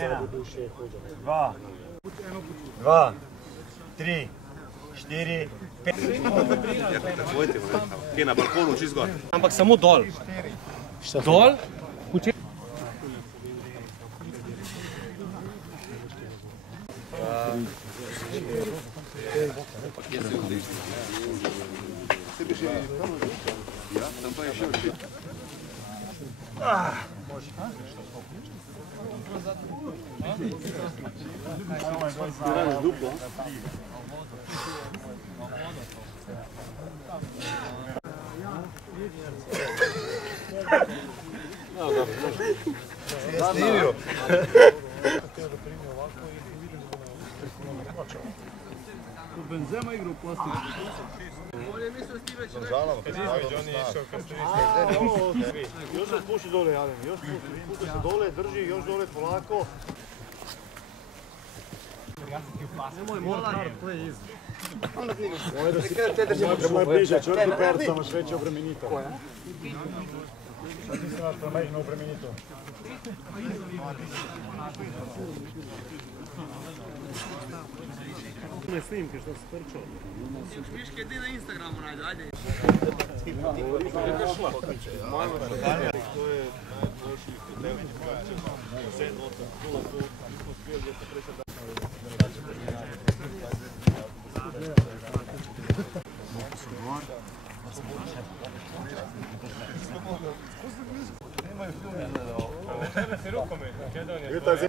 2, 2, 3, 4, 5. Kje na balkonu, čist gor. Ampak samo dol. Dol? Ja, tam pa je še odšel. Raš duplo. Snimio. Benzema igra u plastiku. Još se spuši dole, Alen, još spuši se dole, drži, još dole polako. Nemoj molar, to je iz. Treba je bliže, čvrti percama, šveće obremenito. Sad mislim nas premajno obremenito. Ne snimke što se prčao. Viške, di na Instagramu najde, ajde. To je najlošiji tehnika. 7, 8, 0, 0, uspio gdje se preća da... Nemaju filme. Tebe si rukom je, kje da on je...